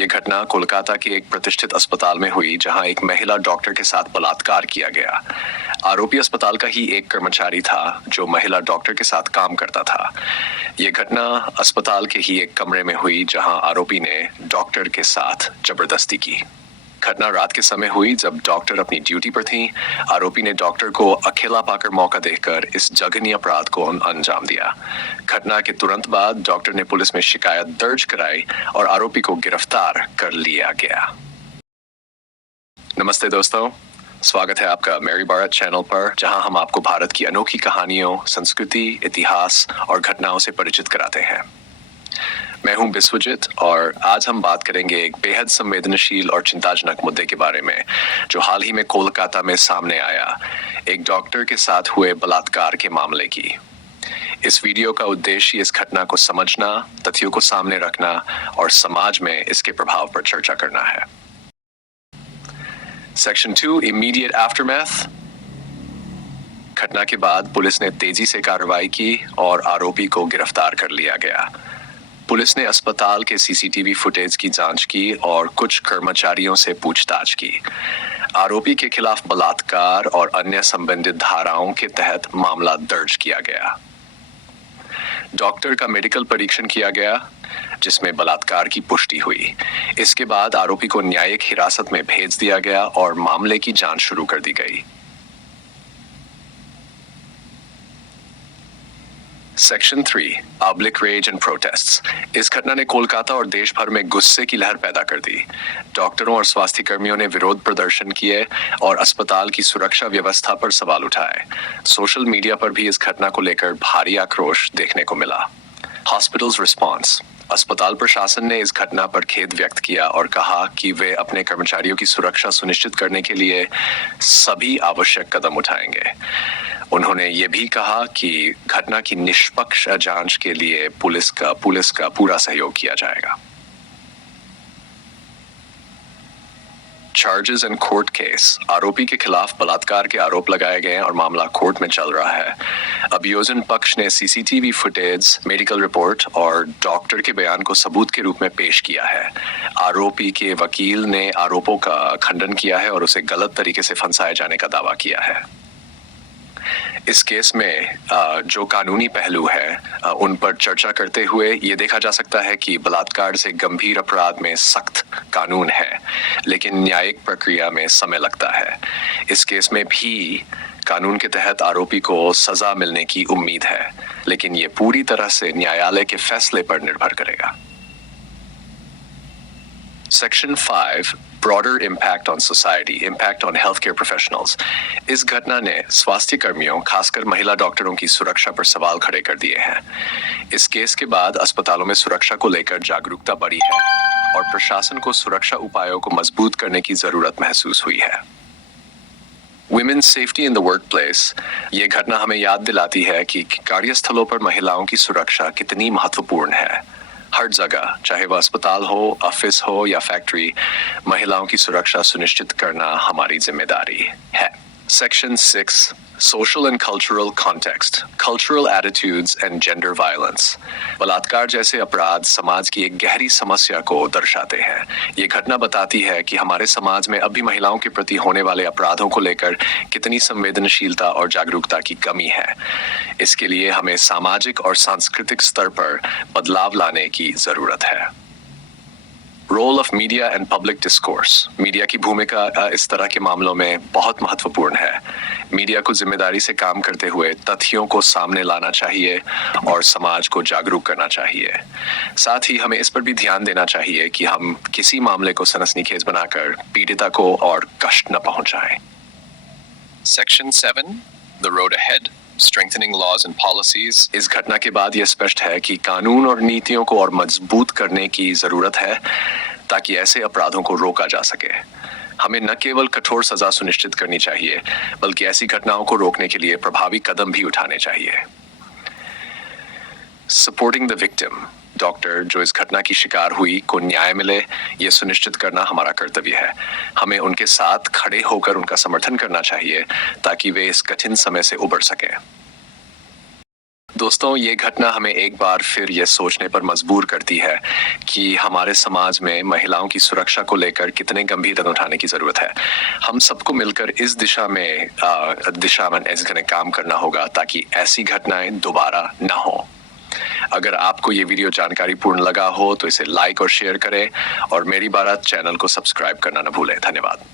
ये घटना कोलकाता के एक प्रतिष्ठित अस्पताल में हुई जहां एक महिला डॉक्टर के साथ बलात्कार किया गया। आरोपी अस्पताल का ही एक कर्मचारी था जो महिला डॉक्टर के साथ काम करता था। ये घटना अस्पताल के ही एक कमरे में हुई जहां आरोपी ने डॉक्टर के साथ जबरदस्ती की। घटना रात के समय हुई जब डॉक्टर अपनी ड्यूटी पर थी। आरोपी ने डॉक्टर को अकेला पाकर मौका देखकर इस जघन्य अपराध को अंजाम दिया। घटना के तुरंत बाद डॉक्टर ने पुलिस में शिकायत दर्ज कराई और आरोपी को गिरफ्तार कर लिया गया। नमस्ते दोस्तों, स्वागत है आपका मेरी भारत चैनल पर, जहां हम आपको भारत की अनोखी कहानियों, संस्कृति, इतिहास और घटनाओं से परिचित कराते हैं। मैं हूं विश्वजीत और आज हम बात करेंगे एक बेहद संवेदनशील और चिंताजनक मुद्दे के बारे में जो हाल ही में कोलकाता में सामने आया, एक डॉक्टर के साथ हुए बलात्कार के मामले की। इस वीडियो का उद्देश्य इस घटना को समझना, तथ्यों को सामने रखना और समाज में इसके प्रभाव पर चर्चा करना है। Section 2 immediate aftermath. घटना के बाद पुलिस ने तेजी से कार्रवाई की और आरोपी को गिरफ्तार कर लिया गया। पुलिस ने अस्पताल के सीसीटीवी फुटेज की जांच की और कुछ कर्मचारियों से पूछताछ की। आरोपी के खिलाफ बलात्कार और अन्य संबंधित धाराओं के तहत मामला दर्ज किया गया। डॉक्टर का मेडिकल परीक्षण किया गया जिसमें बलात्कार की पुष्टि हुई। इसके बाद आरोपी को न्यायिक हिरासत में भेज दिया गया और मामले की जांच शुरू कर दी गई। Section 3 public rage and protests. इस घटना ने कोलकाता और देश भर में गुस्से की लहर पैदा कर दी। डॉक्टरों और स्वास्थ्य कर्मियों ने विरोध प्रदर्शन किए और अस्पताल की सुरक्षा व्यवस्था पर सवाल उठाए। सोशल मीडिया पर भी इस घटना को लेकर भारी आक्रोश देखने को मिला। Hospitals response. अस्पताल प्रशासन ने इस घटना पर खेद व्यक्त किया और कहा कि वे अपने कर्मचारियों की सुरक्षा सुनिश्चित करने के लिए सभी आवश्यक कदम उठाएंगे। उन्होंने ये भी कहा कि घटना की निष्पक्ष जांच के लिए पुलिस का पूरा सहयोग किया जाएगा। Charges and court case. आरोपी के खिलाफ बलात्कार के आरोप लगाए गए और मामला कोर्ट में चल रहा है। अभियोजन पक्ष ने सीसीटीवी फुटेज, मेडिकल रिपोर्ट और डॉक्टर के बयान को सबूत के रूप में पेश किया है। आरोपी के वकील ने आरोपों का खंडन किया है और उसे गलत तरीके से फंसाए जाने का दावा किया है। इस केस में जो कानूनी पहलू है उन पर चर्चा करते हुए ये देखा जा सकता है कि बलात्कार से गंभीर अपराध में सख्त कानून है, लेकिन न्यायिक प्रक्रिया में समय लगता है। इस केस में भी कानून के तहत आरोपी को सजा मिलने की उम्मीद है, लेकिन ये पूरी तरह से न्यायालय के फैसले पर निर्भर करेगा। Section 5 broader impact on society, impact on health care professionals. इस घटना ने स्वास्थ्य कर्मियों, खासकर महिला डॉक्टरों की सुरक्षा पर सवाल खड़े कर दिए हैं। इस केस के बाद अस्पतालों में सुरक्षा को लेकर जागरूकता बढ़ी है और प्रशासन को सुरक्षा उपायों को मजबूत करने की जरूरत महसूस हुई है। Women safety in the workplace. ये घटना हमें याद दिलाती है कि कार्यस्थलों पर महिलाओं की सुरक्षा कितनी महत्वपूर्ण है। हर जगह, चाहे वह अस्पताल हो, ऑफिस हो या फैक्ट्री, महिलाओं की सुरक्षा सुनिश्चित करना हमारी जिम्मेदारी है। Section 6 social and cultural context, cultural attitudes and gender violence. बलात्कार जैसे अपराध समाज की एक गहरी समस्या को दर्शाते हैं। ये घटना बताती है कि हमारे समाज में अभी महिलाओं के प्रति होने वाले अपराधों को लेकर कितनी संवेदनशीलता और जागरूकता की कमी है। इसके लिए हमें सामाजिक और सांस्कृतिक स्तर पर बदलाव लाने की जरूरत है। Role of media and public discourse. Media की भूमिका इस तरह के मामलों में बहुत महत्वपूर्ण है। मीडिया को जिम्मेदारी से काम करते हुए तथ्यों को सामने लाना चाहिए और समाज को जागरूक करना चाहिए। साथ ही हमें इस पर भी ध्यान देना चाहिए कि हम किसी मामले को सनसनीखेज बनाकर पीड़िता को और कष्ट न पहुंचाएं। Section 7 the road ahead, strengthening laws and policies. इस घटना के बाद यह स्पष्ट है कि कानून और नीतियों को और मजबूत करने की जरूरत है ताकि ऐसे अपराधों को रोका जा सके। हमें न केवल कठोर सजा सुनिश्चित करनी चाहिए, बल्कि ऐसी घटनाओं को रोकने के लिए प्रभावी कदम भी उठाने चाहिए। Supporting the victim. डॉक्टर जो इस घटना की शिकार हुई को न्याय मिले, ये सुनिश्चित करना हमारा कर्तव्य है। हमें उनके साथ खड़े होकर उनका समर्थन करना चाहिए ताकि वे इस कठिन समय से उबर सकें। दोस्तों, ये घटना हमें एक बार फिर ये सोचने पर मजबूर करती है कि हमारे समाज में महिलाओं की सुरक्षा को लेकर कितने गंभीर कदम उठाने की जरूरत है। हम सबको मिलकर इस दिशा में इस घने काम करना होगा ताकि ऐसी घटनाएं दोबारा ना हो। अगर आपको ये वीडियो जानकारी पूर्ण लगा हो तो इसे लाइक और शेयर करें और मेरी बारात चैनल को सब्सक्राइब करना न भूलें। धन्यवाद।